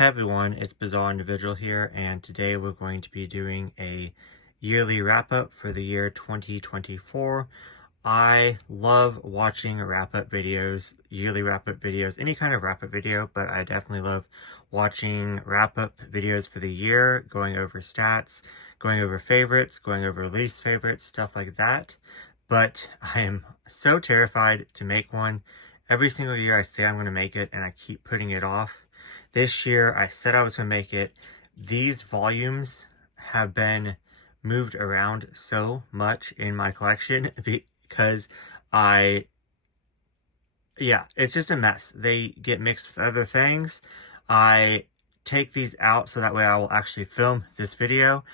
Hey everyone, it's Bizarre Individual here, and today we're going to be doing a yearly wrap-up for the year 2024. I love watching wrap-up videos, yearly wrap-up videos, any kind of wrap-up video, but I definitely love watching wrap-up videos for the year, going over stats, going over favorites, going over least favorites, stuff like that. But I am so terrified to make one. Every single year I say I'm going to make it, and I keep putting it off. This year, I said I was going to make it. These volumes have been moved around so much in my collection because it's just a mess. They get mixed with other things. I take these out so that way I will actually film this video.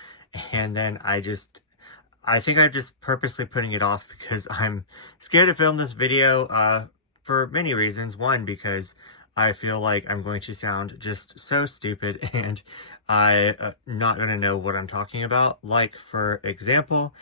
And then I think I'm just purposely putting it off because I'm scared to film this video for many reasons. One, because I feel like I'm going to sound just so stupid and I'm not going to know what I'm talking about. Like, for example,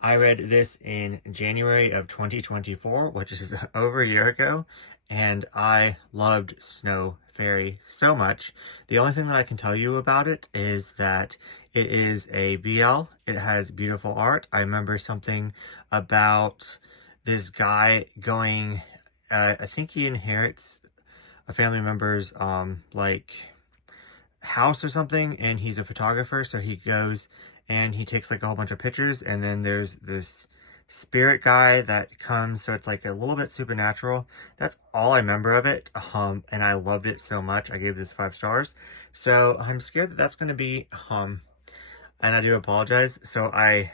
I read this in January of 2024, which is over a year ago, and I loved Snow Fairy so much. The only thing that I can tell you about it is that it is a BL. It has beautiful art. I remember something about this guy going, I think he inherits a family member's like house or something, and he's a photographer, so he goes and he takes like a whole bunch of pictures, and then there's this spirit guy that comes, so it's like a little bit supernatural. That's all I remember of it, and I loved it so much. I gave this 5 stars, so I'm scared that that's going to be and I do apologize. So I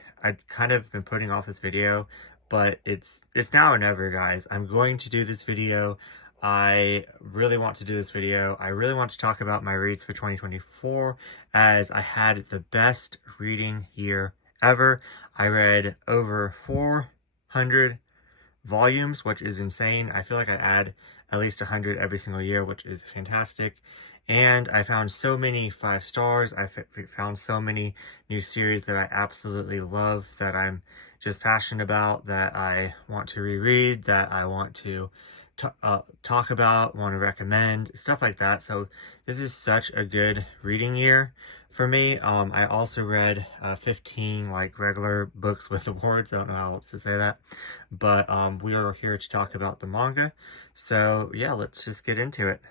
kind of been putting off this video, but it's now or never, guys. I'm going to do this video. I really want to do this video. I really want to talk about my reads for 2024, as I had the best reading year ever. I read over 400 volumes, which is insane. I feel like I add at least 100 every single year, which is fantastic. And I found so many 5 stars. I found so many new series that I absolutely love, that I'm just passionate about, that I want to reread, that I want to talk about, want to recommend, stuff like that. So this is such a good reading year for me. I also read 15 like regular books with awards. I don't know how else to say that, but we are here to talk about the manga. So yeah, let's just get into it.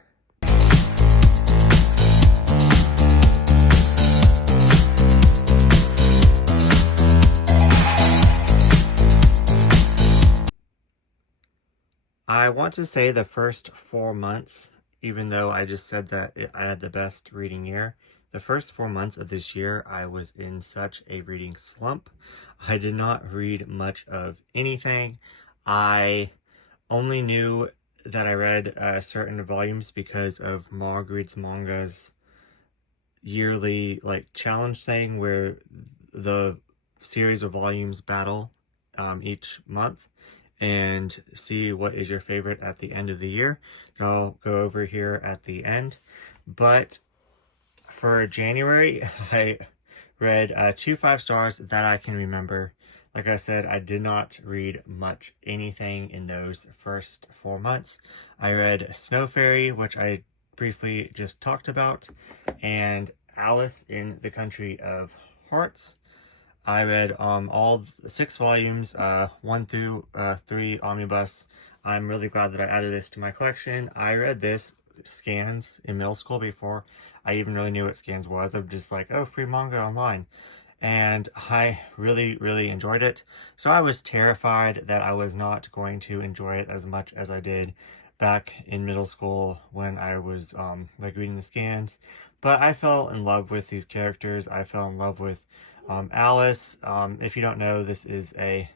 I want to say the first 4 months, even though I just said that I had the best reading year, the first 4 months of this year, I was in such a reading slump. I did not read much of anything. I only knew that I read certain volumes because of Mog Reads Manga's yearly like challenge thing, where the series of volumes battle each month and see what is your favorite at the end of the year. I'll go over here at the end. But for January, I read 2 5 stars that I can remember. Like I said, I did not read much anything in those first 4 months. I read Snow Fairy, which I briefly just talked about, and Alice in the Country of Hearts. I read all 6 volumes, 1 through 3 omnibus. I'm really glad that I added this to my collection. I read this scans in middle school before I even really knew what scans was. I'm just like, oh, free manga online. And I really, really enjoyed it. So I was terrified that I was not going to enjoy it as much as I did back in middle school when I was like reading the scans. But I fell in love with these characters. I fell in love with Alice. If you don't know, this is a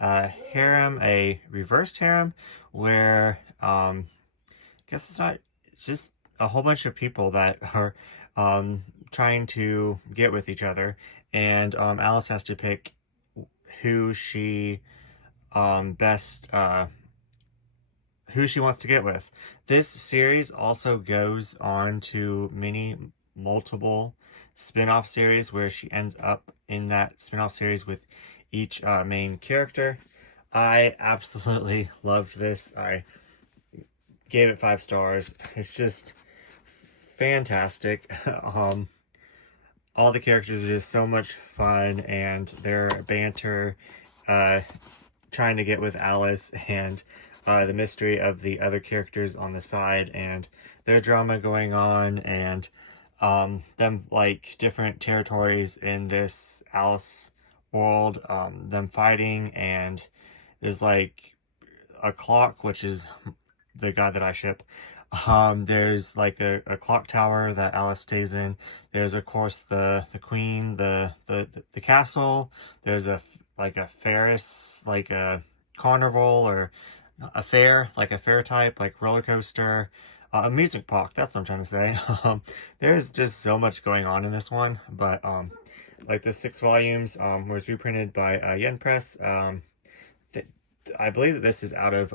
harem, a reversed harem, where I guess it's just a whole bunch of people that are trying to get with each other, and Alice has to pick who she who she wants to get with. This series also goes on to multiple spin-off series where she ends up in that spin-off series with each main character. I absolutely loved this. I gave it 5 stars. It's just fantastic. All the characters are just so much fun, and their banter, uh, trying to get with Alice, and the mystery of the other characters on the side, and their drama going on, and them like different territories in this Alice world, them fighting, and there's like a clock, which is the guy that I ship. There's like a clock tower that Alice stays in. There's of course the queen, the castle. There's like a Ferris, like a carnival, or a fair, like a fair type, like roller coaster, amusement park. That's what I'm trying to say. There's just so much going on in this one, but like the 6 volumes was reprinted by Yen Press. I believe that this is out of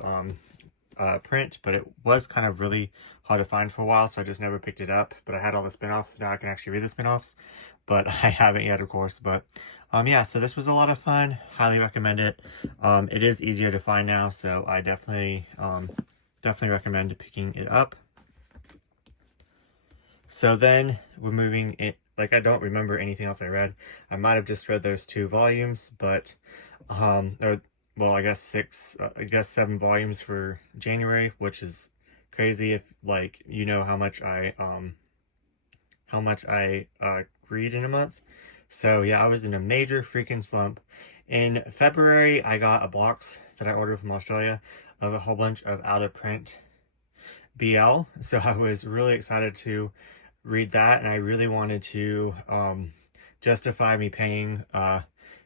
print, but it was kind of really hard to find for a while, so I just never picked it up. But I had all the spin-offs, so now I can actually read the spin-offs, but I haven't yet, of course. But yeah, so this was a lot of fun. Highly recommend it. It is easier to find now, so I definitely recommend picking it up. So then we're moving it. Like, I don't remember anything else I read. I might have just read those 2 volumes, but or well, I guess 7 volumes for January, which is crazy if, like, you know how much I read in a month. So yeah, I was in a major freaking slump. In February, I got a box that I ordered from Australia of a whole bunch of out of print BL. So I was really excited to read that, and I really wanted to justify me paying,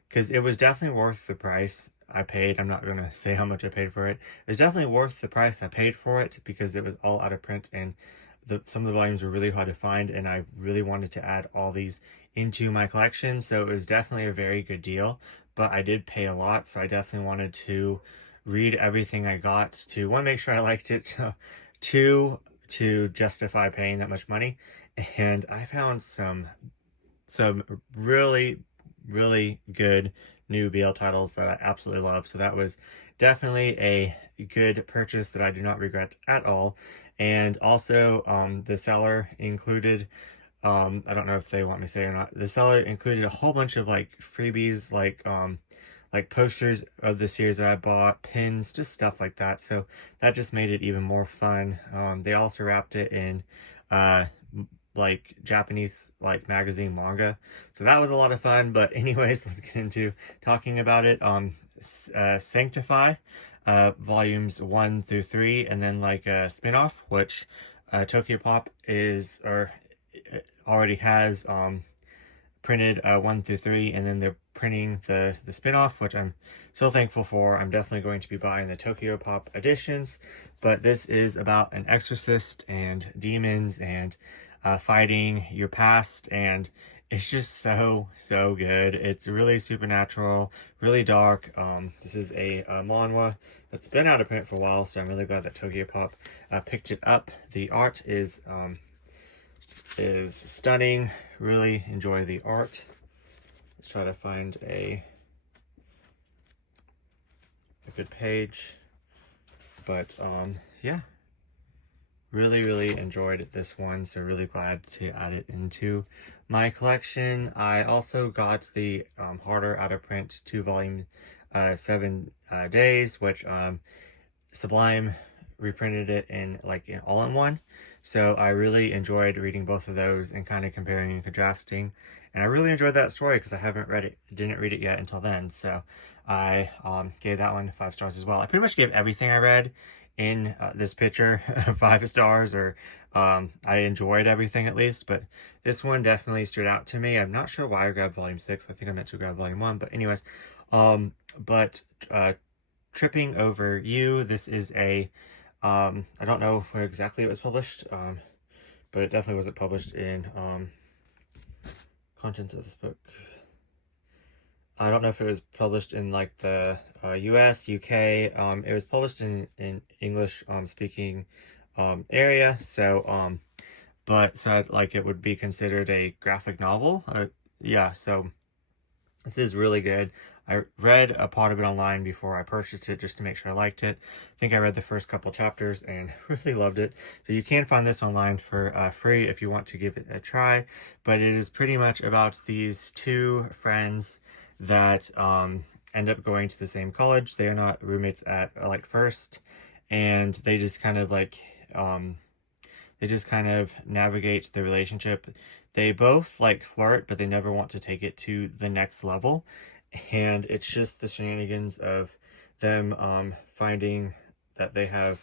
because it was definitely worth the price I paid. I'm not going to say how much I paid for it. It's definitely worth the price I paid for it, because it was all out of print, and some of the volumes were really hard to find, and I really wanted to add all these into my collection. So it was definitely a very good deal, but I did pay a lot, so I definitely wanted to read everything I got, to one, make sure I liked it, two, to justify paying that much money. And I found some really, really good new BL titles that I absolutely love. So that was definitely a good purchase that I do not regret at all. And also, the seller included, I don't know if they want me to say or not, the seller included a whole bunch of like freebies, like posters of the series that I bought, pins, just stuff like that. So that just made it even more fun. They also wrapped it in like Japanese like magazine manga, so that was a lot of fun. But anyways, let's get into talking about it. Sanctify, volumes 1 through 3, and then like a spin-off, which Tokyo Pop is, or already has printed 1 through 3, and then they're printing the spin-off, which I'm so thankful for. I'm definitely going to be buying the Tokyo Pop editions, but this is about an exorcist and demons and fighting your past, and it's just so good. It's really supernatural, really dark. This is a manhwa that's been out of print for a while, so I'm really glad that Tokyo Pop picked it up. The art is stunning. Really enjoy the art. Let's try to find a good page. But yeah, really enjoyed this one, so really glad to add it into my collection. I also got the harder out of print 2 volume 7 days, which Sublime reprinted it in all-in-one. So I really enjoyed reading both of those and kind of comparing and contrasting. And I really enjoyed that story because I didn't read it yet until then. So I gave that one 5 stars as well. I pretty much gave everything I read in this picture 5 stars, or I enjoyed everything at least, but this one definitely stood out to me. I'm not sure why I grabbed volume 6. I think I meant to grab volume 1, but anyways, Tripping Over You, this is a I don't know where exactly it was published, but it definitely wasn't published in contents of this book. I don't know if it was published in like the US, UK. It was published in English speaking area. So but so like it would be considered a graphic novel. Yeah. So This is really good. I read a part of it online before I purchased it just to make sure I liked it. I think I read the first couple chapters and really loved it. So you can find this online for free if you want to give it a try. But it is pretty much about these two friends that end up going to the same college. They are not roommates at like first, and they just kind of like navigate the relationship. They both like flirt, but they never want to take it to the next level. And it's just the shenanigans of them finding that they have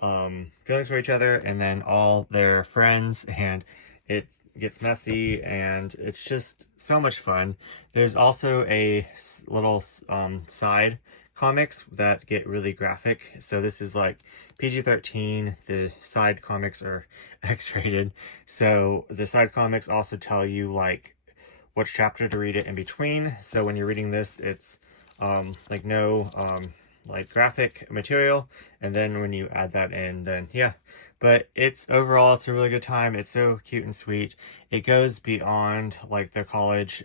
feelings for each other, and then all their friends, and it gets messy, and it's just so much fun. There's also a little side comics that get really graphic. So this is like PG-13. The side comics are X-rated. So the side comics also tell you like which chapter to read it in between. So when you're reading this, it's like no like graphic material, and then when you add that in, then yeah. But it's overall, it's a really good time. It's so cute and sweet. It goes beyond like the college.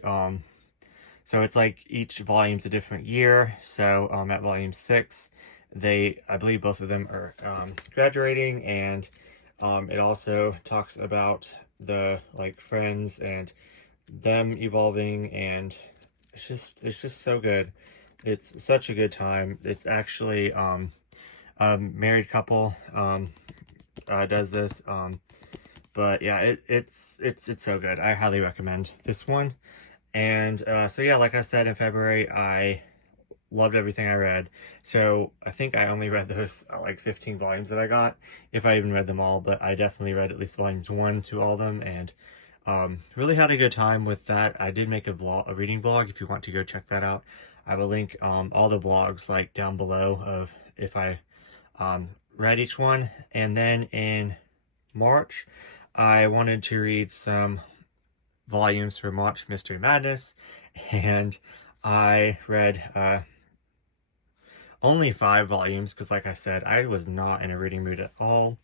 So it's like each volume's a different year. So at volume 6, I believe both of them are graduating, and it also talks about the like friends and them evolving, and it's just so good. It's such a good time. It's actually a married couple does this, but yeah, it's so good. I highly recommend this one. And so yeah, like I said, in February, I loved everything I read. So I think I only read those like 15 volumes that I got, if I even read them all, but I definitely read at least volumes 1 to all of them, and really had a good time with that. I did make a reading vlog, if you want to go check that out. I will link all the vlogs like down below of if I read each one. And then in March, I wanted to read some volumes for March Mystery Madness, and I read only 5 volumes because, like I said, I was not in a reading mood at all,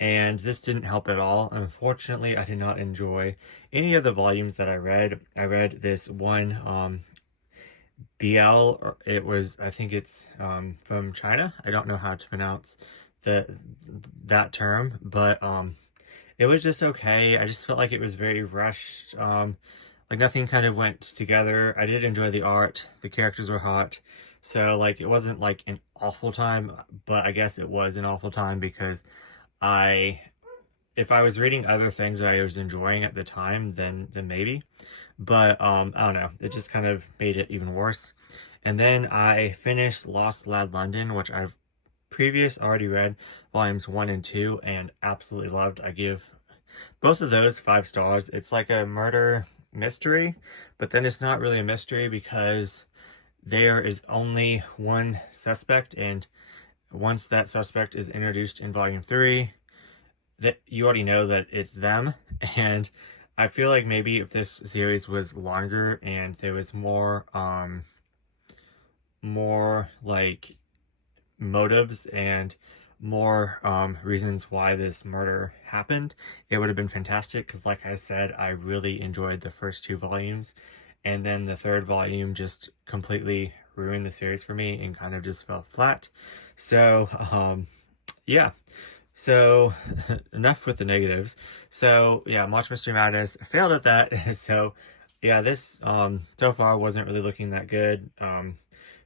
and this didn't help at all. Unfortunately, I did not enjoy any of the volumes that I read. I read this one BL, or it was, I think it's from China. I don't know how to pronounce that term, but it was just okay. I just felt like it was very rushed. Like nothing kind of went together. I did enjoy the art. The characters were hot. So like it wasn't like an awful time, but I guess it was an awful time because if I was reading other things that I was enjoying at the time, then maybe. But I don't know. It just kind of made it even worse. And then I finished Lost Lad London, which I've already read volumes 1 and 2 and absolutely loved. I give both of those 5 stars. It's like a murder mystery, but then it's not really a mystery because there is only one suspect, and once that suspect is introduced in volume 3, that you already know that it's them. And I feel like maybe if this series was longer and there was more like motives and more reasons why this murder happened, it would have been fantastic, because like I said, I really enjoyed the first 2 volumes, and then the 3rd volume just completely ruined the series for me and kind of just fell flat. So yeah, so enough with the negatives. So yeah, March Mystery Madness failed at that. So yeah, this so far wasn't really looking that good.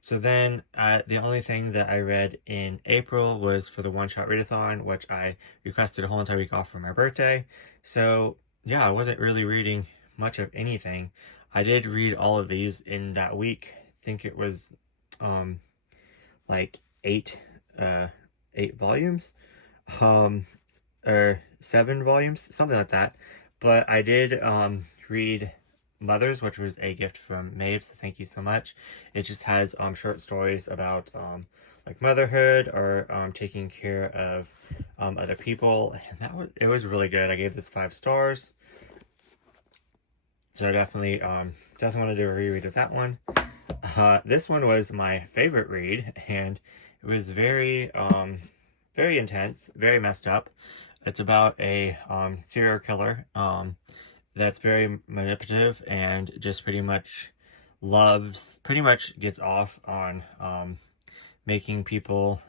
So then the only thing that I read in April was for the one-shot readathon, which I requested a whole entire week off for my birthday. So yeah, I wasn't really reading much of anything. I did read all of these in that week. I think it was like 8 volumes, or 7 volumes, something like that. But I did read Mothers, which was a gift from Maeve, so thank you so much. It just has short stories about like motherhood, or taking care of other people, and it was really good. I gave this 5 stars, so I definitely want to do a reread of that one. This one was my favorite read, and it was very very intense, very messed up. It's about a serial killer that's very manipulative and just pretty much pretty much gets off on making people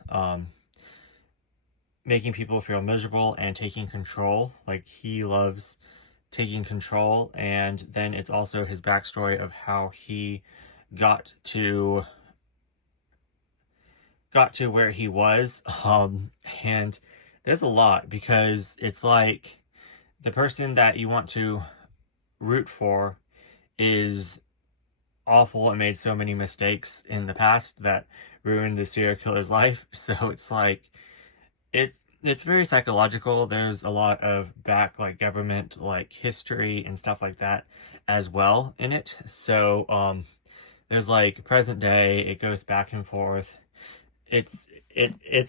feel miserable and taking control. Like, he loves taking control, and then it's also his backstory of how he got to where he was. And there's a lot, because it's like the person that you want to root for is awful and made so many mistakes in the past that ruined the serial killer's life. So it's like, it's very psychological. There's a lot of like government like history and stuff like that as well in it. So there's like present day, it goes back and forth. It's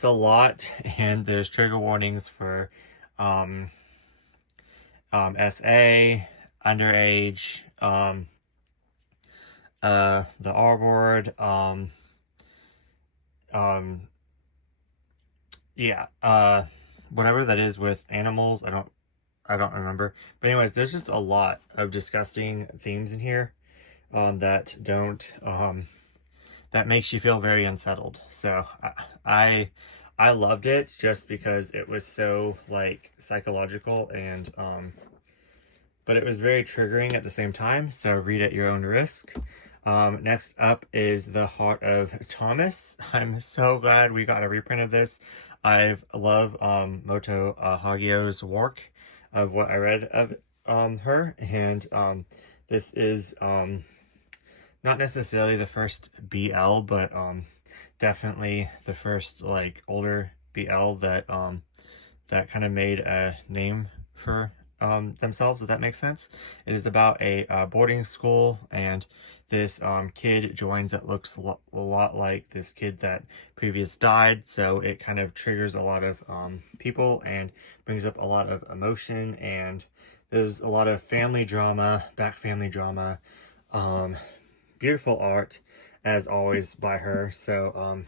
a lot, and there's trigger warnings for SA, underage, the R word, yeah, whatever that is with animals, I don't remember. But anyways, there's just a lot of disgusting themes in here, that don't, that makes you feel very unsettled. So I loved it just because it was so like psychological, and but it was very triggering at the same time. So read at your own risk. Next up is The Heart of Thomas. I'm so glad we got a reprint of this. I love Moto Hagio's work of what I read of her, and this is not necessarily the first BL, but definitely the first like older BL that that kind of made a name for themselves, if that makes sense. It is about a boarding school, and this kid joins that looks a lot like this kid that previous died, so it kind of triggers a lot of people and brings up a lot of emotion, and there's a lot of family drama, beautiful art as always by her. So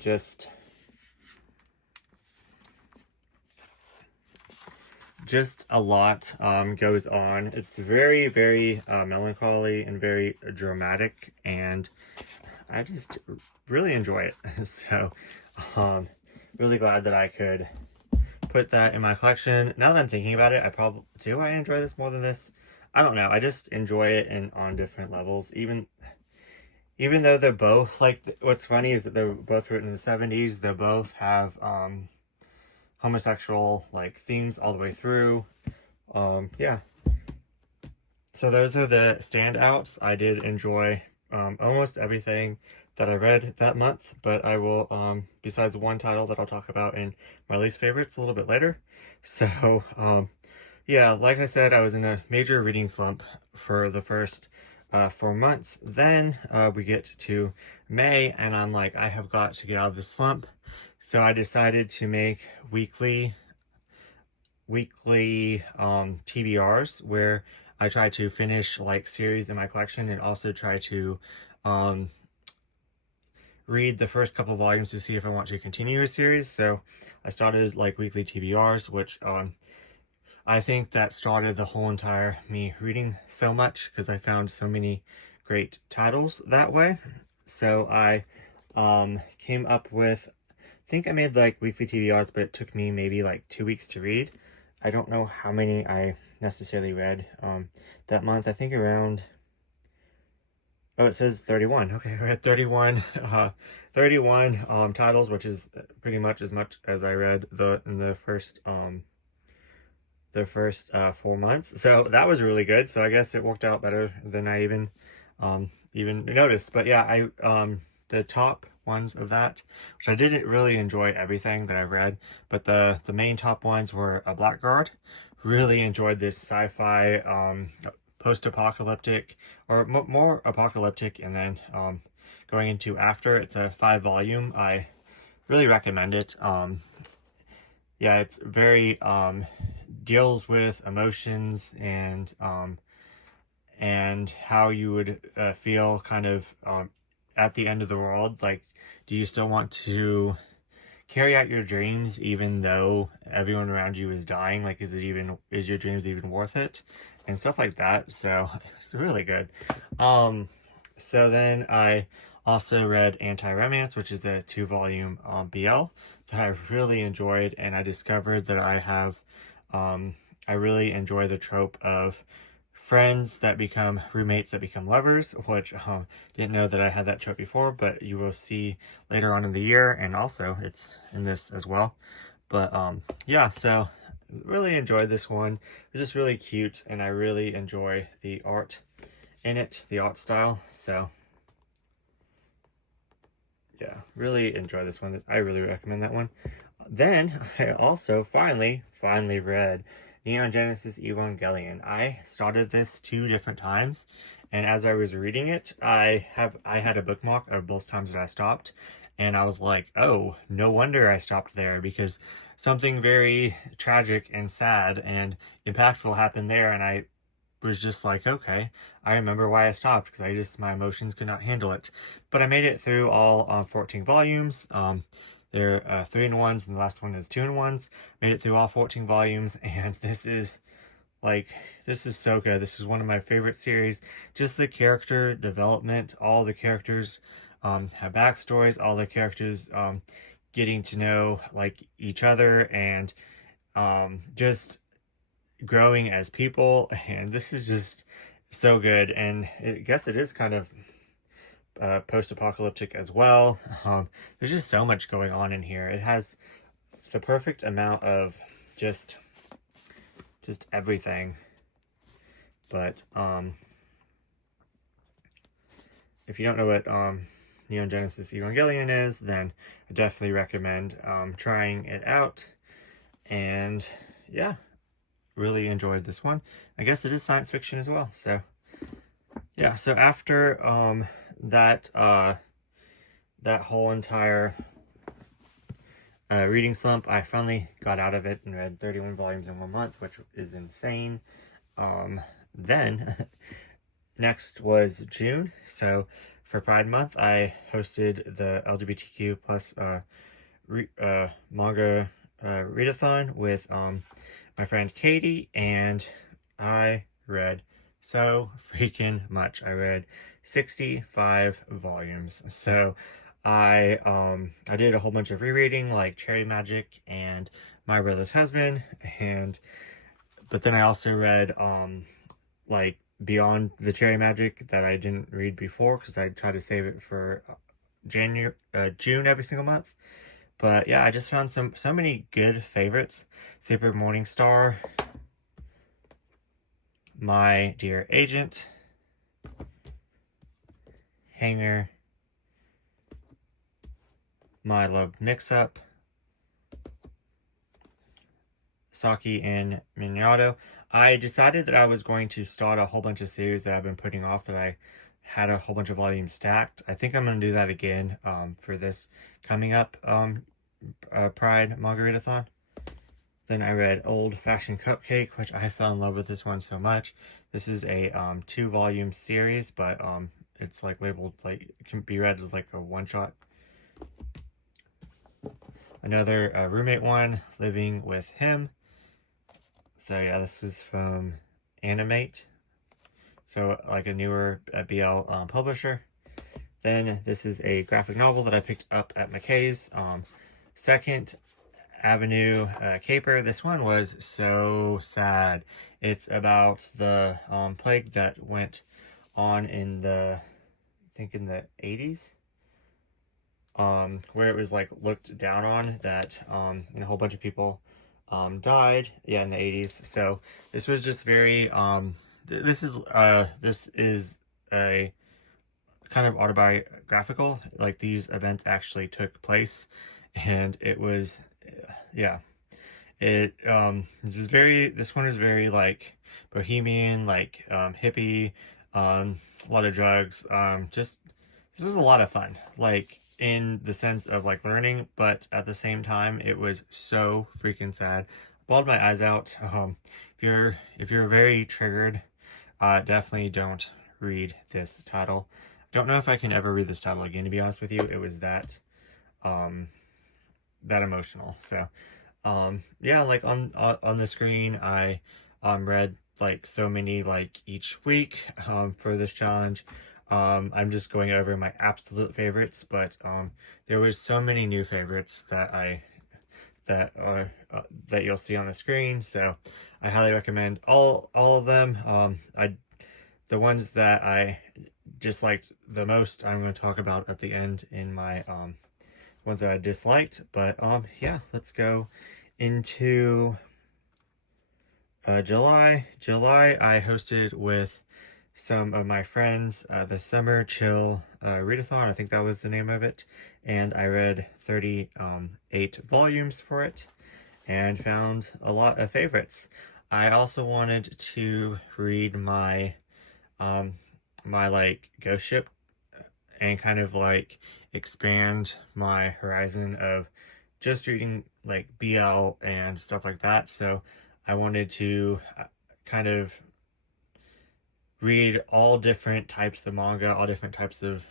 just a lot goes on. It's very, very melancholy and very dramatic, and I just really enjoy it. So really glad that I could put that in my collection. Now that I'm thinking about it, I enjoy this more than this? I don't know. I just enjoy it on different levels. Even though they're both like, what's funny is that they're both written in the 70s. They both have homosexual like themes all the way through. Yeah. So those are the standouts. I did enjoy almost everything that I read that month, but I will, besides one title that I'll talk about in my least favorites a little bit later. So, yeah, like I said, I was in a major reading slump for the first 4 months. Then we get to May, and I'm like, I have got to get out of this slump. So I decided to make weekly TBRs where I try to finish like series in my collection, and also try to read the first couple volumes to see if I want to continue a series. So I started like weekly TBRs, which I think that started the whole entire me reading so much, because I found so many great titles that way. So I came up with, I think I made like weekly TBRs, but it took me maybe like 2 weeks to read. I don't know how many I necessarily read that month. I think around, oh, it says 31. Okay, I read 31 titles, which is pretty much as I read in the first 4 months. So that was really good. So I guess it worked out better than I even noticed. But yeah, the top ones of that, which I didn't really enjoy everything that I read, but the main top ones were A Blackguard. Really enjoyed this sci-fi post-apocalyptic, or more apocalyptic, and then going into after. It's a 5-volume. I really recommend it. Yeah, it's very deals with emotions and how you would feel kind of at the end of the world. Like, do you still want to carry out your dreams even though everyone around you is dying. Like, is your dreams even worth it? And stuff like that. So it's really good. So then I also read Anti-Romance, which is a 2-volume BL that I really enjoyed, and I discovered that I really enjoy the trope of friends that become roommates that become lovers, which didn't know that I had that trope before, but you will see later on in the year, and also it's in this as well. But yeah, so really enjoyed this one. It's just really cute, and I really enjoy the art in it, the art style. So yeah, really enjoy this one. I really recommend that one. Then I also finally read Neon Genesis Evangelion. I started this 2 different times, and as I was reading it, I had a bookmark of both times that I stopped, and I was like, oh, no wonder I stopped there, because something very tragic and sad and impactful happened there, and I was just like, okay, I remember why I stopped, because my emotions could not handle it. But I made it through all 14 volumes. They're 3-in-1s, and the last one is 2-in-1s. Made it through all 14 volumes, and this is so good. This is one of my favorite series. Just the character development, all the characters have backstories, all the characters getting to know like each other, and just growing as people, and this is just so good. And I guess it is kind of post-apocalyptic as well. There's just so much going on in here. It has the perfect amount of just everything. But if you don't know what Neon Genesis Evangelion is, then I definitely recommend trying it out. And yeah, really enjoyed this one. I guess it is science fiction as well. So yeah, so after that whole entire reading slump, I finally got out of it and read 31 volumes in 1 month, which is insane. Then next was June. So for Pride Month, I hosted the LGBTQ plus manga readathon with my friend Katie, and I read so freaking much. I read 65 volumes. So I did a whole bunch of rereading, like Cherry Magic and My Brother's Husband, but then I also read like Beyond the Cherry Magic that I didn't read before, because I tried to save it for June every single month. But yeah, I just found so many good favorites. Super Morning Star, My Dear Agent, Hanger, My Love Mix-Up, Saki and Minato. I decided that I was going to start a whole bunch of series that I've been putting off, that I had a whole bunch of volumes stacked. I think I'm going to do that again for this coming up Pride Margaritathon. Then I read Old Fashioned Cupcake, which I fell in love with this one so much. This is a 2-volume series, but it's like labeled, like it can be read as like a one-shot. Another roommate one, Living with Him. So yeah, this is from Animate, so like a newer BL publisher. Then this is a graphic novel that I picked up at McKay's, Second Avenue Caper. This one was so sad. It's about the plague that went on in the, I think in the 80s, where it was like looked down on, that and a whole bunch of people died, yeah, in the 80s. So this was just very this is a kind of autobiographical, like these events actually took place, and it was, yeah, this one is very like bohemian, like hippie, a lot of drugs, just this is a lot of fun, like in the sense of like learning, but at the same time it was so freaking sad. Bawled my eyes out. If you're very triggered, definitely don't read this title. Don't know if I can ever read this title again, to be honest with you. It was that that emotional. So yeah, like on the screen, I read like so many like each week for this challenge. I'm just going over my absolute favorites, but there was so many new favorites that are that you'll see on the screen. So I highly recommend all of them. The ones that I disliked the most, I'm going to talk about at the end in my ones that I disliked. But yeah, let's go into July. July, I hosted with some of my friends the Summer Chill Readathon. I think that was the name of it. And I read 38 volumes for it and found a lot of favorites. I also wanted to read my my like ghost ship and kind of like expand my horizon of just reading like BL and stuff like that. So I wanted to kind of read all different types of manga, all different types of,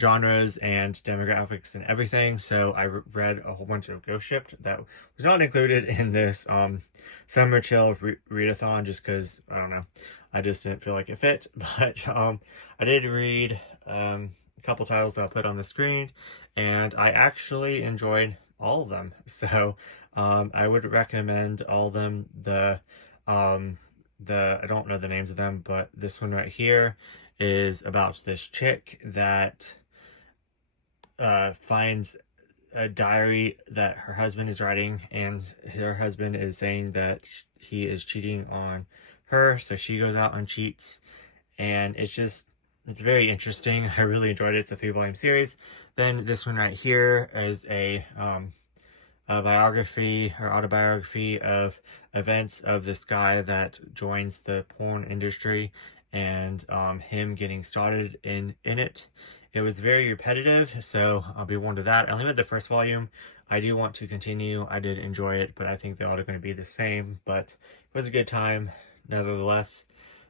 genres and demographics and everything. So I read a whole bunch of Ghost Shipped that was not included in this Summer Chill readathon just because, I don't know, I just didn't feel like it fit. But I did read a couple titles that I'll put on the screen, and I actually enjoyed all of them. So I would recommend all of them. I don't know the names of them, but this one right here is about this chick that finds a diary that her husband is writing, and her husband is saying that he is cheating on her, so she goes out and cheats, and it's very interesting. I really enjoyed it. It's a 3-volume series. Then this one right here is a biography or autobiography of events of this guy that joins the porn industry and him getting started in it. It was very repetitive, so I'll be warned of that. I only read the first volume. I do want to continue. I did enjoy it, but I think they're all going to be the same. But it was a good time, nevertheless.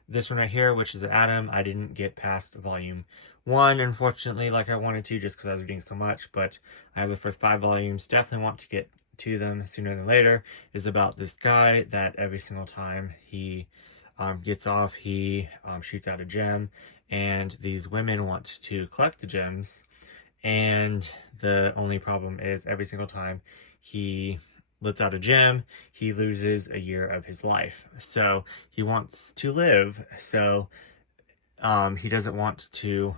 This one right here, which is the Atom, I didn't get past volume 1, unfortunately, like I wanted to, just because I was reading so much. But I have the first 5 volumes. Definitely want to get to them sooner than later. Is about this guy that every single time he gets off, he shoots out a gem, and these women want to collect the gems, and the only problem is every single time he lets out a gem, he loses a year of his life. So he wants to live, so he doesn't want to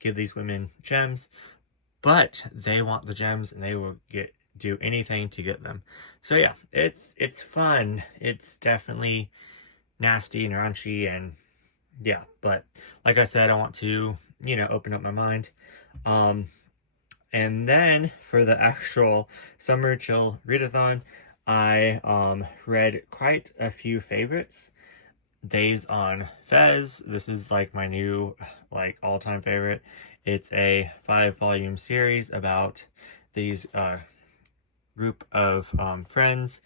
give these women gems, but they want the gems and they will do anything to get them. So yeah, it's fun. It's definitely nasty and raunchy, and yeah, but like I said, I want to, open up my mind. And then for the actual Summer Chill Readathon, I read quite a few favorites. Days on Fez. This is like my new all-time favorite. It's a 5-volume series about these group of friends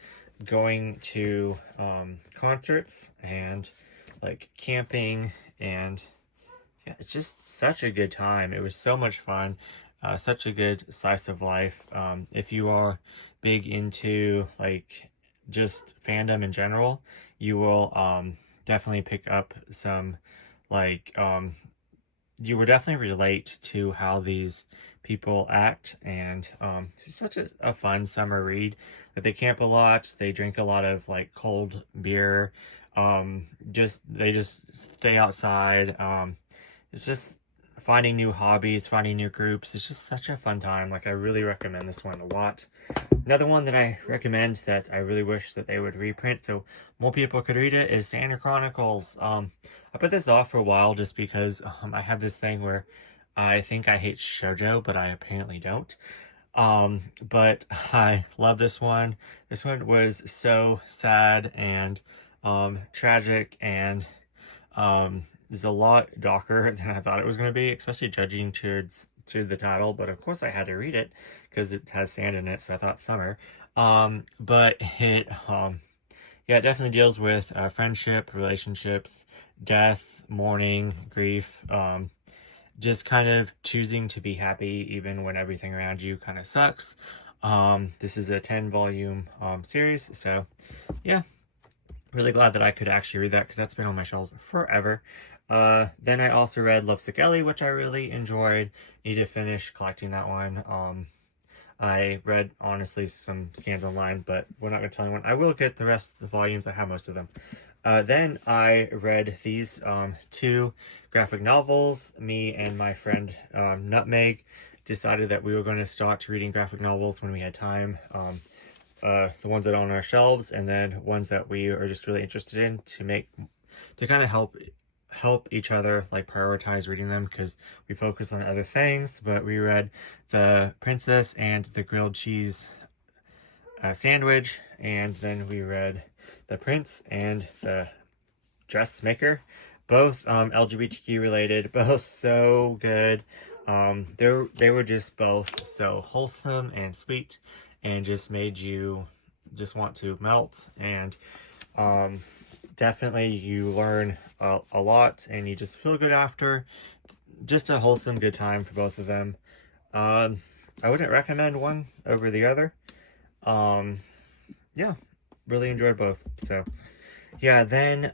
going to concerts and like camping, and yeah, it's just such a good time. It was so much fun, such a good slice of life. If you are big into like just fandom in general, you will definitely pick up some like you will definitely relate to how these people act, and it's such a fun summer read. That they camp a lot, they drink a lot of like cold beer, they just stay outside. It's just finding new hobbies, finding new groups. It's just such a fun time. Like, I really recommend this one a lot. Another one that I recommend that I really wish that they would reprint so more people could read it is Santa Chronicles. I put this off for a while just because I have this thing where I think I hate shoujo, but I apparently don't. But I love this one. This one was so sad and tragic, and is a lot darker than I thought it was going to be, especially judging to the title. But of course I had to read it because it has sand in it, so I thought summer. But it yeah, it definitely deals with friendship, relationships, death, mourning, grief, just kind of choosing to be happy even when everything around you kind of sucks. This is a 10 volume series, so yeah, really glad that I could actually read that because that's been on my shelves forever. Then I also read Lovesick Ellie, which I really enjoyed. Need to finish collecting that one. I read, honestly, some scans online, but we're not going to tell anyone. I will get the rest of the volumes. I have most of them. Then I read these two graphic novels. Me and my friend Nutmeg decided that we were going to start reading graphic novels when we had time. The ones that are on our shelves, and then ones that we are just really interested in to kind of help each other like prioritize reading them, because we focus on other things. But we read The Princess and the Grilled Cheese Sandwich, and then we read The Prince and the Dressmaker, both LGBTQ related, both so good. They were just both so wholesome and sweet, and just made you just want to melt. And definitely you learn a lot, and you just feel good after. Just a wholesome good time for both of them. I wouldn't recommend one over the other. Yeah, really enjoyed both. So yeah, then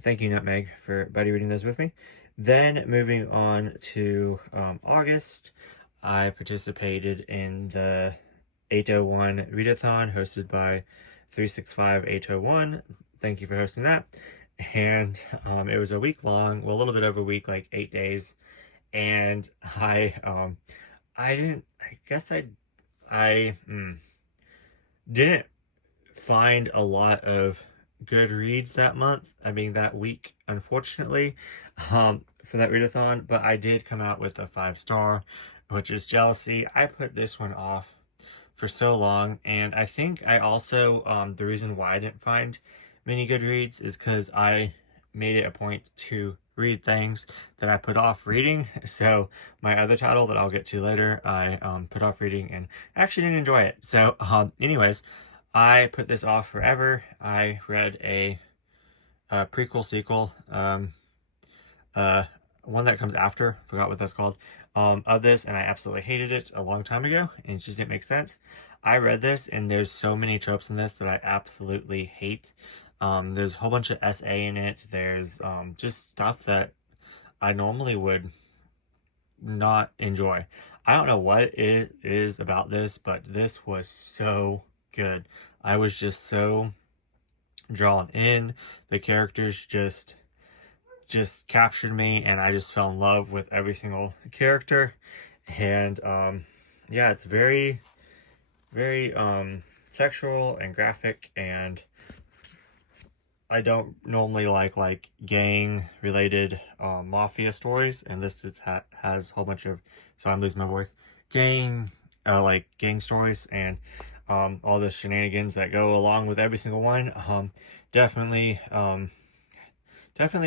thank you Nutmeg for buddy reading those with me. Then moving on to August, I participated in the 801 readathon hosted by 365801. Thank you for hosting that. And it was a week long, well, a little bit over a week, like 8 days. And I didn't find a lot of good reads that month. I mean, that week, unfortunately, for that readathon, but I did come out with a 5-star, which is Jealousy. I put this one off for so long, and I think I also, the reason why I didn't find many good reads is because I made it a point to read things that I put off reading. So my other title that I'll get to later, I put off reading and actually didn't enjoy it. So anyways, I put this off forever. I read a prequel sequel, one that comes after, forgot what that's called, of this, and I absolutely hated it a long time ago, and it just didn't make sense. I read this, and there's so many tropes in this that I absolutely hate. There's a whole bunch of SA in it. There's just stuff that I normally would not enjoy. I don't know what it is about this, but this was so good. I was just so drawn in. The characters just captured me, and I just fell in love with every single character. And yeah, it's very, very sexual and graphic, and I don't normally like gang related mafia stories, and this has a whole bunch of, so I'm losing my voice, gang stories, and all the shenanigans that go along with every single one. Definitely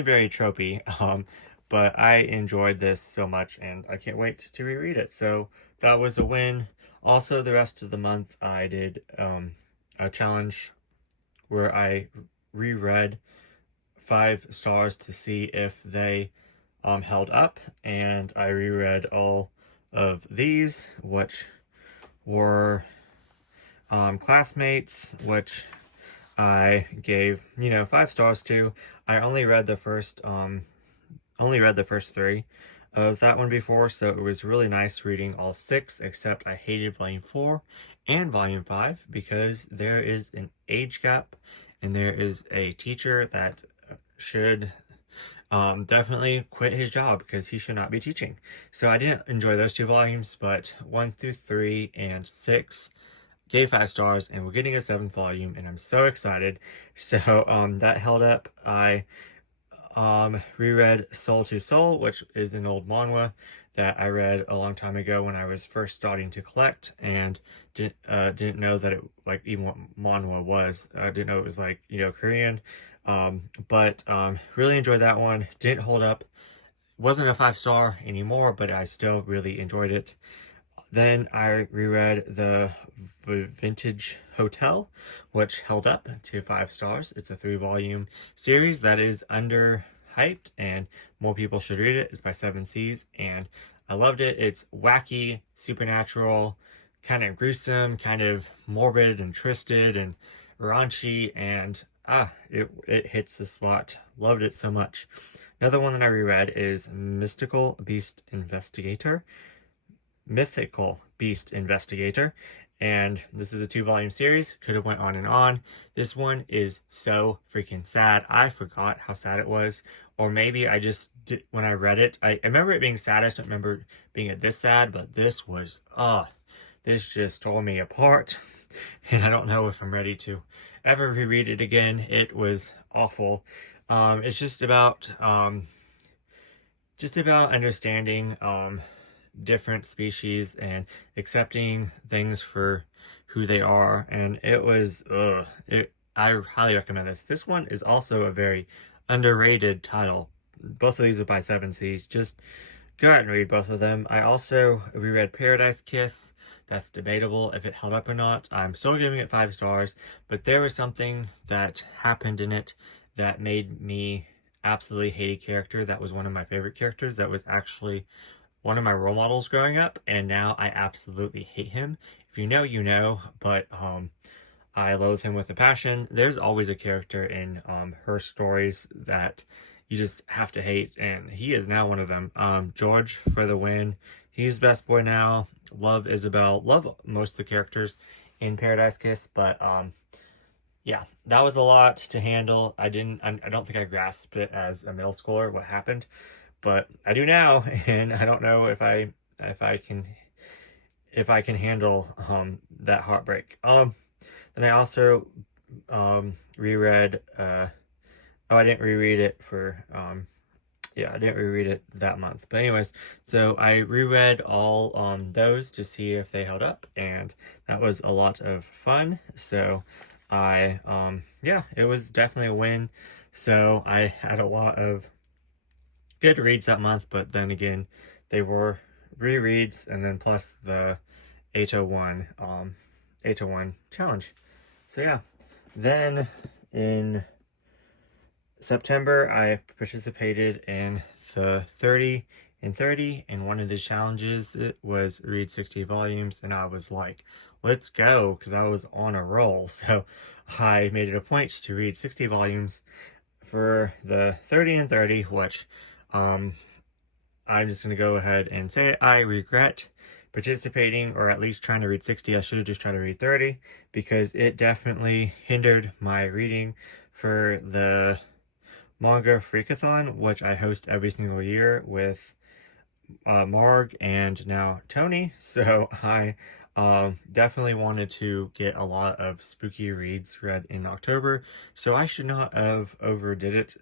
very tropey, but I enjoyed this so much, and I can't wait to reread it. So that was a win. Also, the rest of the month I did a challenge where I reread 5 stars to see if they held up, and I reread all of these, which were Classmates, which I gave 5 stars to. I only read the first 3 of that one before, so it was really nice reading all 6, except I hated volume 4 and volume 5 because there is an age gap, and there is a teacher that should definitely quit his job because he should not be teaching. So I didn't enjoy those 2 volumes, but 1 through 3 and 6 gave 5 stars, and we're getting a 7th volume, and I'm so excited. So that held up. I reread Soul to Soul, which is an old manga that I read a long time ago when I was first starting to collect, and didn't know that it, like, even what manga was. I didn't know it was like Korean. But really enjoyed that one. Didn't hold up. Wasn't a 5-star anymore, but I still really enjoyed it. Then I reread The Vintage Hotel, which held up to 5 stars. It's a 3-volume series that is under hyped and more people should read it. It's by Seven Seas, and I loved it. It's wacky, supernatural, kind of gruesome, kind of morbid and twisted and raunchy, and it hits the spot. Loved it so much. Another one that I reread is Mythical Beast Investigator, and this is a 2-volume series. Could have went on and on. This one is so freaking sad. I forgot how sad it was, or maybe I just did, when I read it, I remember it being sad. I just don't remember being this sad, but this was this just tore me apart, and I don't know if I'm ready to ever reread it again. It was awful. It's just about understanding different species and accepting things for who they are, and it was I highly recommend this. This one is also a very underrated title. Both of these are by Seven Seas. Just go ahead and read both of them. I also reread Paradise Kiss. That's debatable if it held up or not. I'm still giving it 5 stars, but there was something that happened in it that made me absolutely hate a character that was one of my favorite characters, that was actually one of my role models growing up, and now I absolutely hate him. If you know, you know, but I loathe him with a passion. There's always a character in her stories that you just have to hate, and he is now one of them. George for the win. He's best boy now. Love Isabel. Love most of the characters in Paradise Kiss, but yeah, that was a lot to handle. I don't think I grasped it as a middle schooler what happened, but I do now, and I don't know if I can handle that heartbreak. Then I also reread I didn't reread it for I didn't reread it that month. But anyways, so I reread all those to see if they held up, and that was a lot of fun. So I it was definitely a win. So I had a lot of good reads that month, but then again, they were rereads, and then plus the 801 challenge. So yeah, then in September, I participated in the 30 in 30, and one of the challenges it was read 60 volumes, and I was like, let's go, because I was on a roll. So I made it a point to read 60 volumes for the 30 in 30, which I'm just going to go ahead and say it. I regret participating, or at least trying to read 60. I should have just tried to read 30, because it definitely hindered my reading for the Manga Freakathon, which I host every single year with Marg and now Tony. So I definitely wanted to get a lot of spooky reads read in October, so I should not have overdid it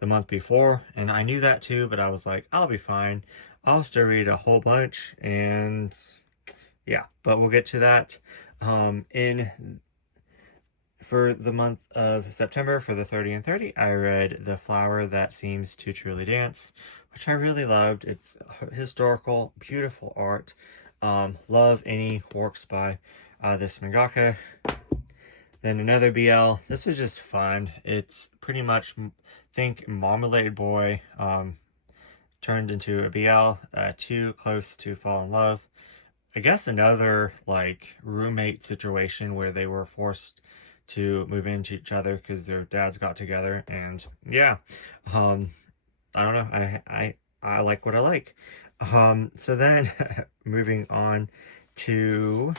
the month before, and I knew that too, but I was like, I'll be fine. I'll still read a whole bunch, and yeah, but we'll get to that. For the month of September, for the 30 and 30, I read The Flower That Seems to Truly Dance, which I really loved. It's historical, beautiful art. Love any works by this mangaka. Then another BL. This was just fun. It's pretty much, think Marmalade Boy turned into a BL, Too Close to Fall in Love. I guess another like roommate situation where they were forced to move into each other because their dads got together, and yeah, I don't know, I like what I like. So then moving on to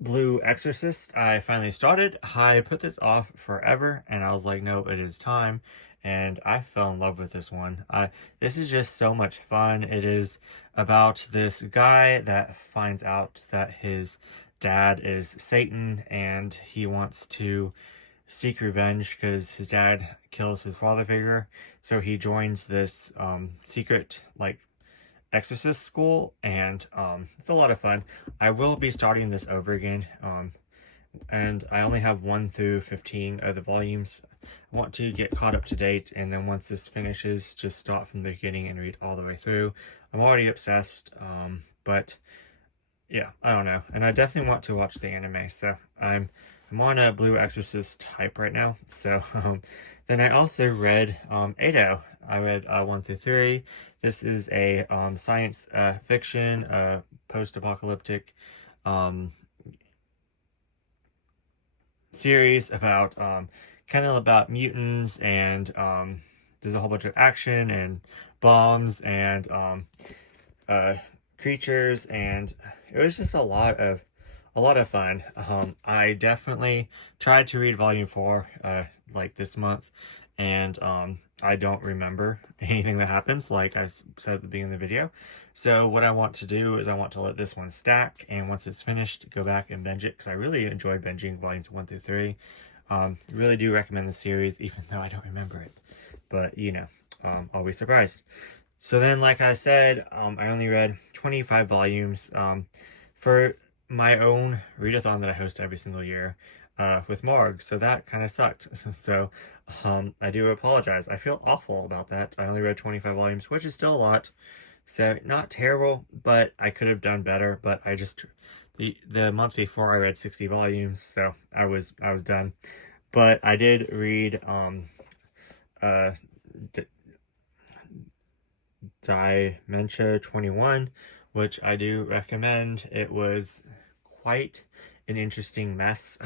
Blue Exorcist, I finally started. I put this off forever, and I was like, no, it is time, and I fell in love with this one. This is just so much fun. It is about this guy that finds out that his dad is Satan, and he wants to seek revenge because his dad kills his father figure. So he joins this secret like exorcist school, and it's a lot of fun. I will be starting this over again, and I only have 1 through 15 of the volumes. I want to get caught up to date, and then once this finishes, just start from the beginning and read all the way through. I'm already obsessed, but yeah, I don't know, and I definitely want to watch the anime, so I'm I'm on a Blue Exorcist hype right now. So then I also read Ado. I read 1 through 3. This is a science fiction, post-apocalyptic um, series about kind of about mutants, and there's a whole bunch of action and bombs and uh, creatures, and it was just a lot of fun. I definitely tried to read volume 4 like this month, and I don't remember anything that happens, like I said at the beginning of the video. So what I want to do is I want to let this one stack, and once it's finished, go back and binge it, because I really enjoyed binging volumes 1 through 3. Really do recommend the series, even though I don't remember it. But, you know, always surprised. So then, like I said, I only read 25 volumes for my own readathon that I host every single year with Marg. So that kind of sucked. So I do apologize. I feel awful about that. I only read 25 volumes, which is still a lot. So not terrible, but I could have done better. But I just the month before I read 60 volumes, so I was done. But I did read Dementia 21, which I do recommend. It was quite an interesting mess.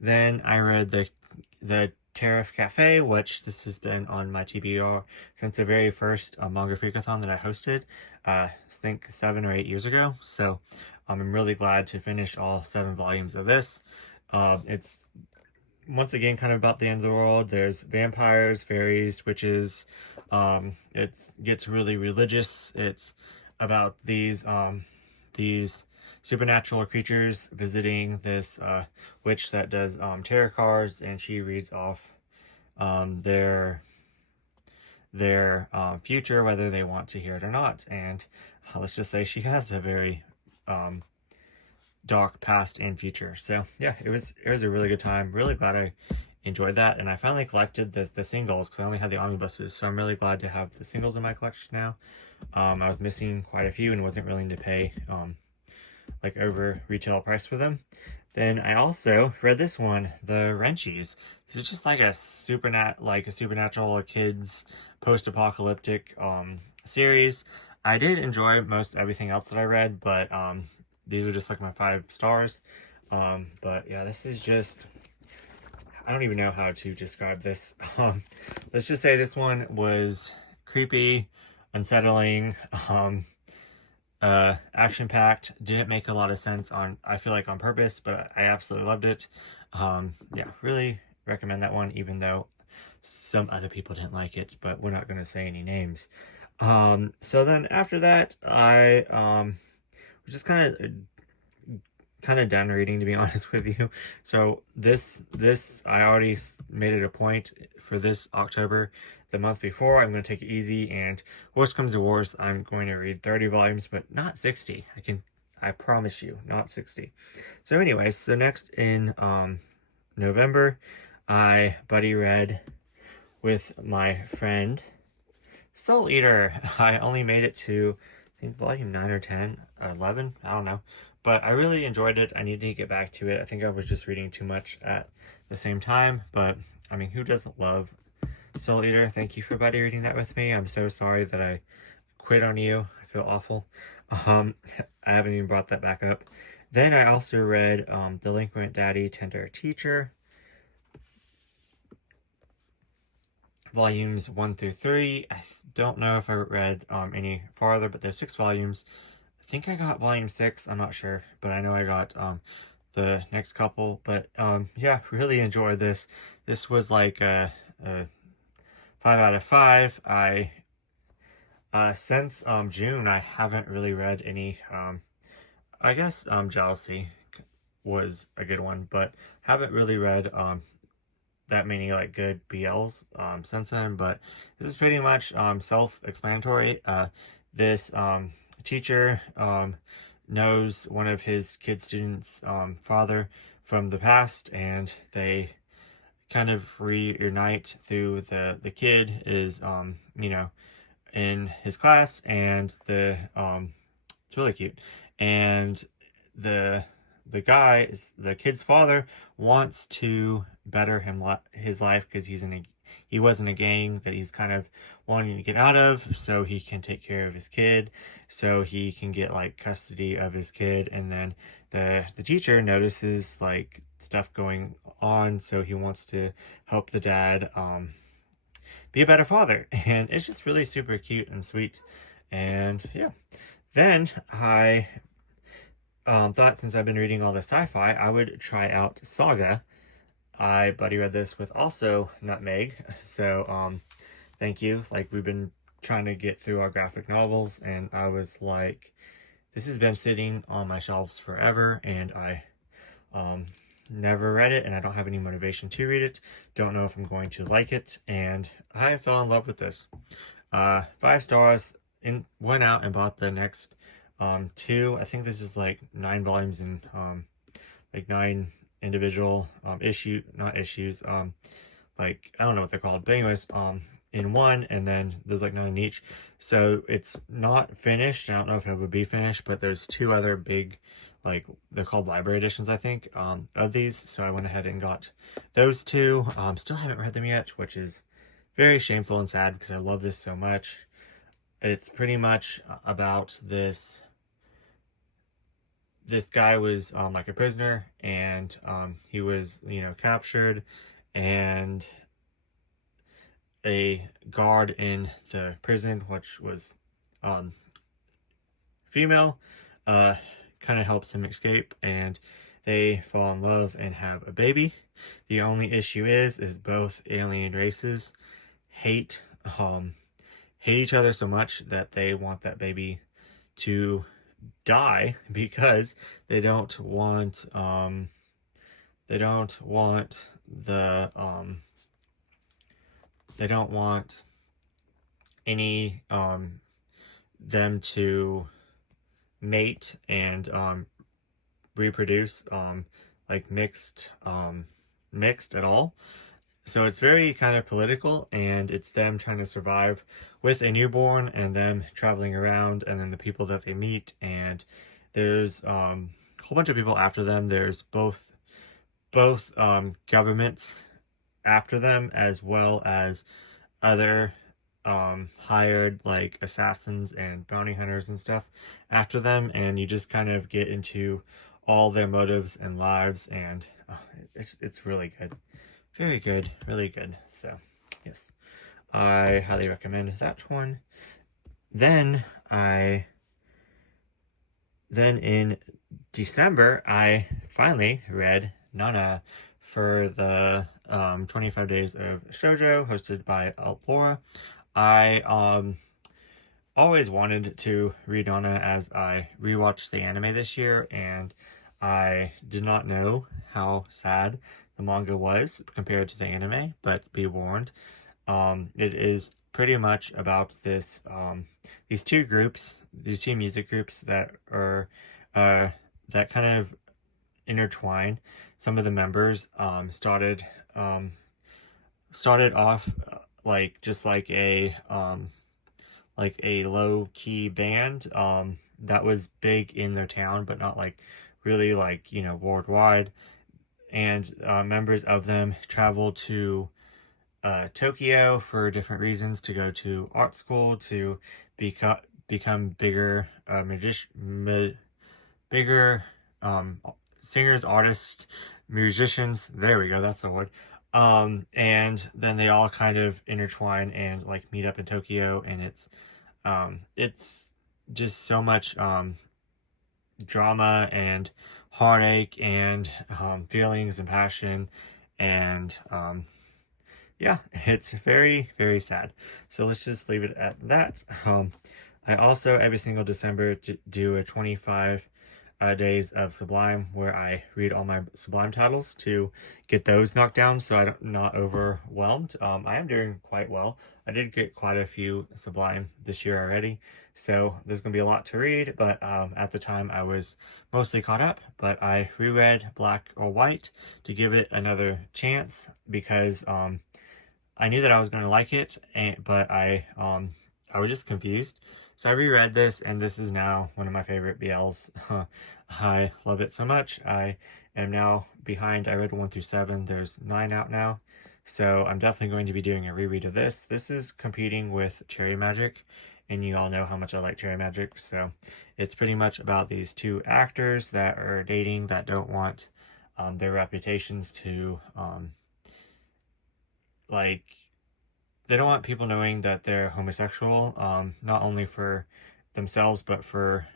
Then I read the Tariff Cafe, which this has been on my TBR since the very first Manga Freakathon that I hosted, I think 7 or 8 years ago. So I'm really glad to finish all 7 volumes of this. It's once again kind of about the end of the world. There's vampires, fairies, witches. It gets really religious. It's about these supernatural creatures visiting this witch that does tarot cards, and she reads off their future, whether they want to hear it or not. And let's just say she has a very dark past and future. So yeah, it was a really good time. Really glad I enjoyed that, and I finally collected the singles, because I only had the omnibuses. So I'm really glad to have the singles in my collection now. I was missing quite a few and wasn't willing to pay like over retail price for them. Then I also read this one, the Wrenchies. This is just like a supernatural kids post-apocalyptic series. I did enjoy most everything else that I read, but these are just like my 5 stars. But yeah, this is just, I don't even know how to describe this. Let's just say this one was creepy, unsettling, action-packed. Didn't make a lot of sense I feel like on purpose, but I absolutely loved it. Yeah, really recommend that one, even though some other people didn't like it, but we're not going to say any names. So then after that, I was just kind of done reading, to be honest with you. So this I already made it a point for this October. The month before, I'm going to take it easy, and worst comes to worst, I'm going to read 30 volumes, but not 60. I promise you, not 60. So anyways, so next in November, I buddy read with my friend Soul Eater. I only made it to, I think, volume 9 or 10, or 11, I don't know. But I really enjoyed it. I needed to get back to it. I think I was just reading too much at the same time. But, I mean, who doesn't love Soul Eater? Thank you for buddy reading that with me. I'm so sorry that I quit on you. I feel awful. I haven't even brought that back up. Then I also read Delinquent Daddy, Tender Teacher, volumes 1 through 3. I don't know if I read any farther, but there's 6 volumes. I think I got volume 6, I'm not sure, but I know I got the next couple. But yeah, really enjoyed this. This was like a 5 out of 5. I since June, I haven't really read any. I guess Jealousy was a good one, but haven't really read that many like good BLs since then. But this is pretty much self-explanatory. This teacher knows one of his kid students' father from the past, and they kind of reunite through the kid is you know, in his class, and it's really cute, and the the kid's father wants to better his life because he was in a gang that he's kind of wanting to get out of, so he can take care of his kid, so he can get like custody of his kid. And then the teacher notices like stuff going on, so he wants to help the dad be a better father. And it's just really super cute and sweet. And yeah, then I thought, since I've been reading all the sci-fi, I would try out Saga. I buddy read this with also Nutmeg, so thank you. Like, we've been trying to get through our graphic novels, and I was like, this has been sitting on my shelves forever, and I never read it, and I don't have any motivation to read it. Don't know if I'm going to like it, and I fell in love with this. 5 stars. Went out and bought the next 2. I think this is like 9 volumes and like 9 individual not issues, like, I don't know what they're called, but anyways, in one, and then there's like 9 in each. So it's not finished. I don't know if it would be finished, but there's 2 other big, like, they're called library editions, I think, of these. So I went ahead and got those 2. Still haven't read them yet, which is very shameful and sad because I love this so much. It's pretty much about this guy was like a prisoner, and he was, captured, and a guard in the prison, which was female, kind of helps him escape, and they fall in love and have a baby. The only issue is both alien races hate each other so much that they want that baby to die because they don't want they don't want any them to mate and reproduce like mixed at all. So it's very kind of political, and it's them trying to survive with a newborn, and them traveling around, and then the people that they meet. And there's a whole bunch of people after them. There's both governments after them, as well as other hired like assassins and bounty hunters and stuff after them. And you just kind of get into all their motives and lives, and it's really good. Very good, really good. So, yes, I highly recommend that one. Then in December, I finally read Nana for the 25 Days of Shoujo, hosted by Laura. I always wanted to read Nana, as I rewatched the anime this year, and I did not know how sad the manga was compared to the anime, but be warned, it is pretty much about these 2 groups, these 2 music groups that are that kind of intertwine. Some of the members started off like just like a low key band that was big in their town, but not like really like worldwide. And members of them travel to Tokyo for different reasons, to go to art school, to become bigger bigger singers, artists, musicians. There we go, that's the word. And then they all kind of intertwine and like meet up in Tokyo, and it's just so much drama and heartache and feelings and passion, and yeah, it's very, very sad. So let's just leave it at that. I also every single December do a 25 days of Sublime, where I read all my Sublime titles to get those knocked down, so I'm not overwhelmed. I am doing quite well. I did get quite a few Sublime this year already, so there's going to be a lot to read, but at the time I was mostly caught up. But I reread Black or White to give it another chance, because I knew that I was going to like it, but I was just confused. So I reread this, and this is now one of my favorite BLs. I love it so much. I am now behind. I read 1 through 7. There's 9 out now. So I'm definitely going to be doing a reread of this. This is competing with Cherry Magic, and you all know how much I like Cherry Magic. So it's pretty much about these two actors that are dating that don't want their reputations to, like, they don't want people knowing that they're homosexual, not only for themselves but for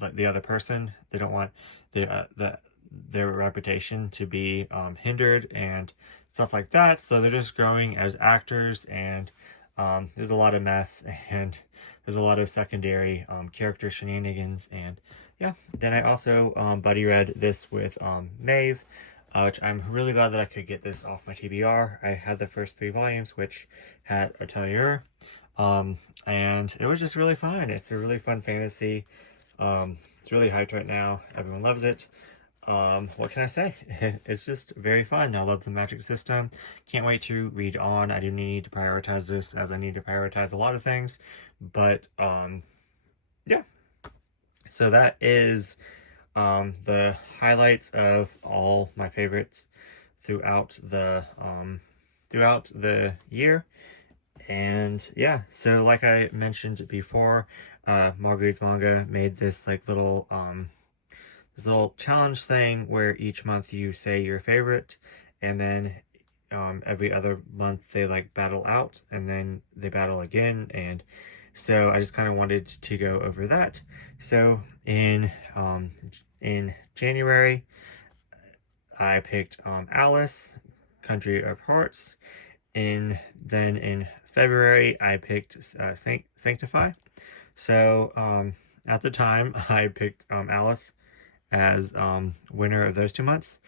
like the other person. They don't want their reputation to be hindered and stuff like that. So they're just growing as actors, and there's a lot of mess, and there's a lot of secondary character shenanigans. And yeah, then I also buddy read this with Maeve, which I'm really glad that I could get this off my TBR. I had the first 3 volumes, which had Atelier, and it was just really fun. It's a really fun fantasy. It's really hyped right now. Everyone loves it. What can I say? It's just very fun. I love the magic system. Can't wait to read on. I do need to prioritize this, as I need to prioritize a lot of things. But, yeah. So that is the highlights of all my favorites throughout the year. And yeah, so like I mentioned before, Marguerite's Manga made this like little challenge thing where each month you say your favorite, and then every other month they like battle out, and then they battle again. And so I just kind of wanted to go over that. So in January, I picked Alice, Country of Hearts. Then in February, I picked Sanctify. So at the time, I picked Alice as winner of those 2 months.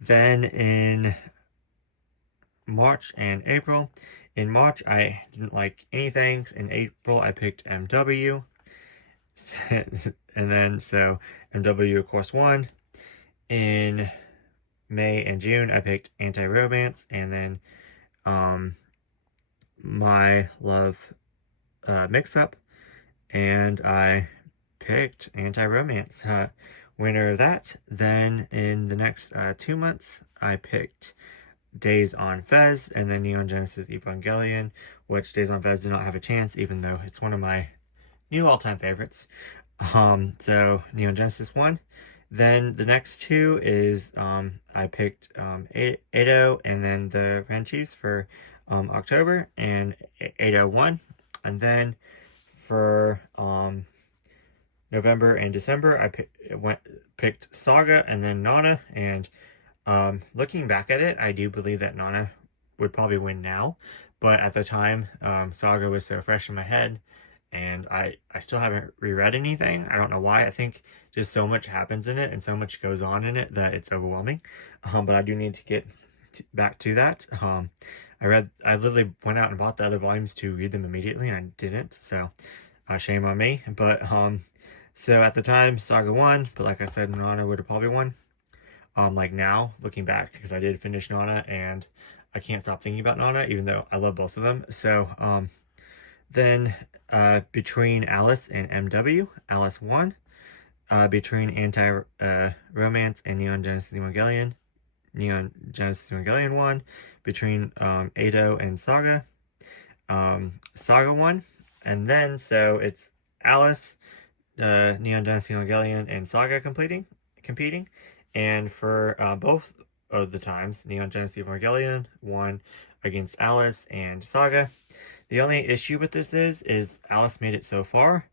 Then in March and April. In March, I didn't like anything. In April, I picked MW. And then, so MW, of course, won. In May and June, I picked Anti-Romance. And then My Love Mix-Up. And I picked Anti-Romance. Winner of that. Then in the next 2 months, I picked Days on Fez, and then Neon Genesis Evangelion, which Days on Fez did not have a chance, even though it's one of my new all-time favorites. So Neon Genesis won. Then the next 2 is I picked Edo and then the Renchis for October, and Edo won. And then for November and December, I picked Saga and then Nana. And looking back at it, I do believe that Nana would probably win now, but at the time, Saga was so fresh in my head, and I still haven't reread anything. I don't know why. I think just so much happens in it and so much goes on in it that it's overwhelming. But I do need to get back to that. I literally went out and bought the other volumes to read them immediately, and I didn't, so shame on me. But so at the time, Saga won, but like I said, Nana would have probably won. Like now, looking back, because I did finish Nana, and I can't stop thinking about Nana, even though I love both of them. So, then, between Alice and MW, Alice won. Between Anti-Romance and Neon Genesis Evangelion, Neon Genesis Evangelion won. Between, Edo and Saga, Saga won. And then, so it's Alice, Neon Genesis Evangelion, and Saga competing. And for both of the times, Neon Genesis Evangelion won against Alice and Saga. The only issue with this is Alice made it so far,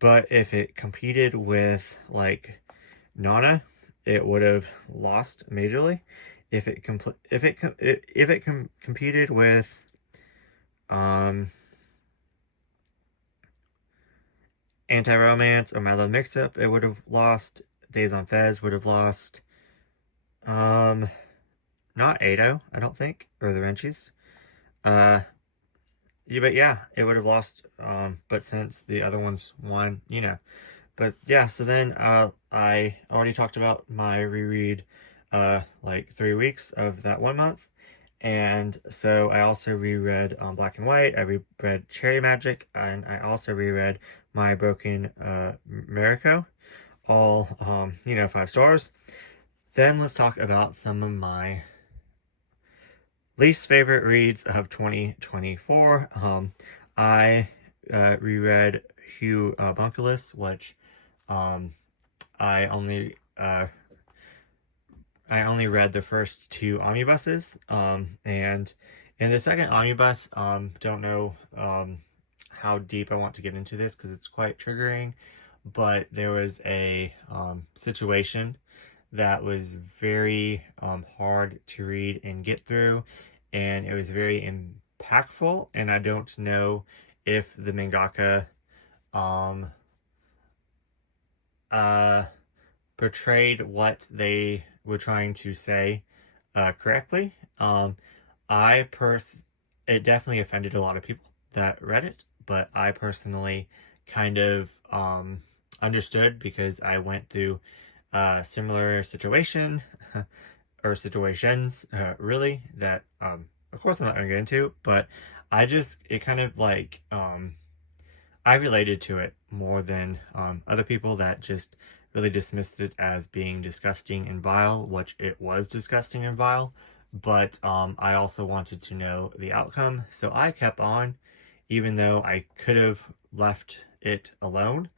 but if it competed with like Nana, it would have lost majorly. If it competed with Anti-Romance or My Love Mix-Up, it would have lost. Days on Fez would have lost. Not Ado, I don't think, or the Renchis. Yeah, but yeah, it would have lost. But since the other ones won, you know. But yeah, so then I already talked about my reread like 3 weeks of that 1 month. And so I also reread Black and White, I reread Cherry Magic, and I also reread My Broken Mariko. All, 5 stars. Then let's talk about some of my least favorite reads of 2024. I reread Hugh Bunculus, which um, I only read the first 2 omnibuses, and in the second omnibus, don't know how deep I want to get into this because it's quite triggering, but there was a situation that was very hard to read and get through, and it was very impactful, and I don't know if the mangaka um, uh, portrayed what they were trying to say correctly. I it definitely offended a lot of people that read it, but I personally kind of understood because I went through a similar situation or situations, really, that of course I'm not gonna get into, but it kind of like I related to it more than other people that just really dismissed it as being disgusting and vile, which it was disgusting and vile. But I also wanted to know the outcome, so I kept on, even though I could have left it alone.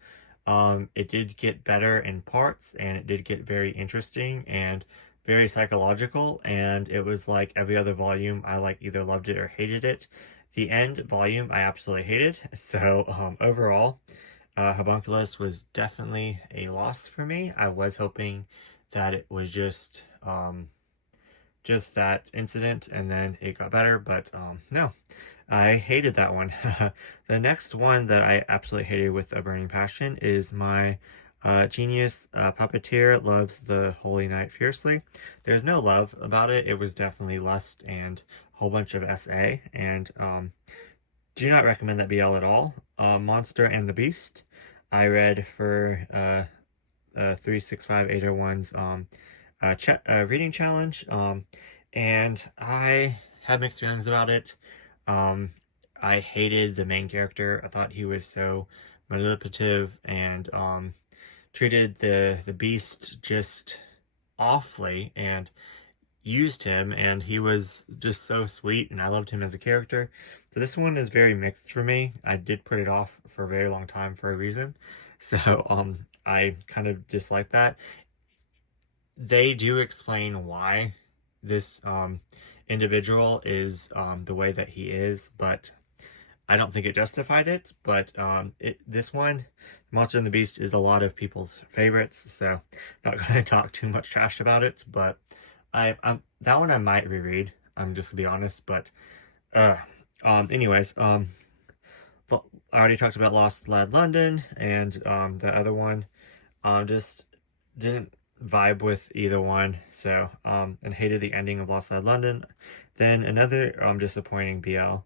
It did get better in parts, and it did get very interesting and very psychological. And it was like every other volume, I like either loved it or hated it. The end volume I absolutely hated. So overall, Homunculus was definitely a loss for me. I was hoping that it was just that incident and then it got better, but no, I hated that one. The next one that I absolutely hated with a burning passion is my genius puppeteer loves the Holy Knight fiercely. There's no love about it. It was definitely lust and a whole bunch of SA, and do not recommend that BL at all. Monster and the Beast I read for 365801's reading challenge, and I had mixed feelings about it. I hated the main character. I thought he was so manipulative and treated the beast just awfully and used him, and he was just so sweet, and I loved him as a character. So this one is very mixed for me. I did put it off for a very long time for a reason. So I kind of dislike that. They do explain why this individual is the way that he is, but I don't think it justified it. But this one, Monster and the Beast, is a lot of people's favorites, so I'm not going to talk too much trash about it. But that one I might reread. I'm just gonna be honest, but anyways, I already talked about Lost Lad London, and the other one just didn't vibe with either one, so and hated the ending of Lost Lad London. Then another disappointing BL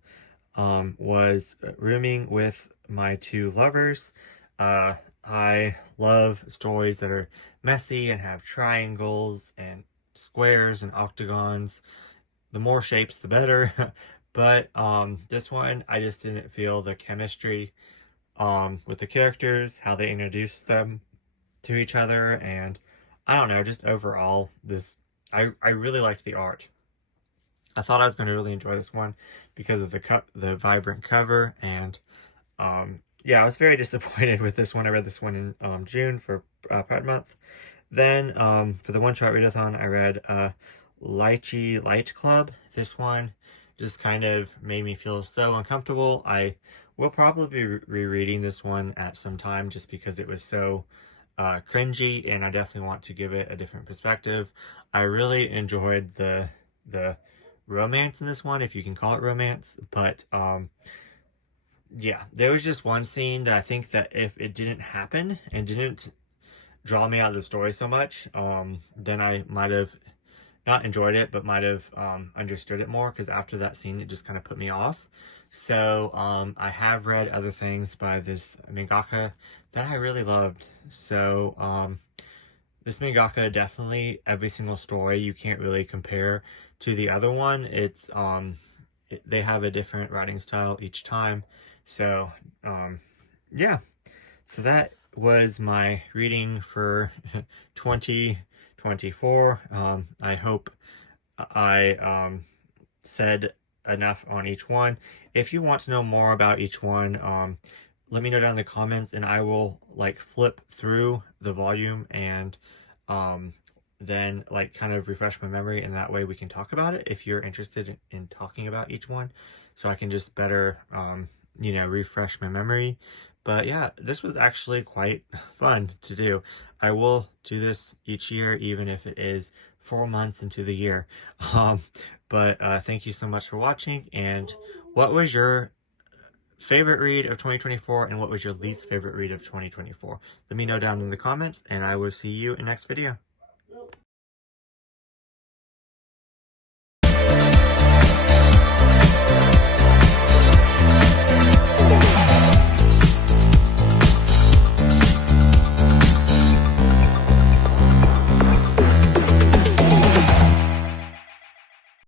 was Rooming with My Two Lovers. I love stories that are messy and have triangles and squares and octagons. The more shapes, the better. But this one, I just didn't feel the chemistry with the characters, how they introduced them to each other, and I don't know, just overall, I really liked the art. I thought I was going to really enjoy this one because of the vibrant cover, and yeah, I was very disappointed with this one. I read this one in June for Pride Month. Then for the one-shot readathon, I read Lychee Light Club. This one just kind of made me feel so uncomfortable. I will probably be rereading this one at some time just because it was so cringy, and I definitely want to give it a different perspective. I really enjoyed the romance in this one, if you can call it romance, but yeah, there was just one scene that I think that if it didn't happen and didn't draw me out of the story so much, then I might have not enjoyed it, but might have understood it more, because after that scene, it just kind of put me off. So I have read other things by this mangaka that I really loved. So this mangaka, definitely every single story, you can't really compare to the other one. It's they have a different writing style each time. So yeah, so that was my reading for 2024. I hope I said enough on each one. If you want to know more about each one, let me know down in the comments, and I will like flip through the volume and then like kind of refresh my memory, and that way we can talk about it if you're interested in talking about each one, so I can just better refresh my memory. But yeah, this was actually quite fun to do. I will do this each year, even if it is 4 months into the year. But thank you so much for watching. And what was your favorite read of 2024, and what was your least favorite read of 2024? Let me know down in the comments, and I will see you in the next video.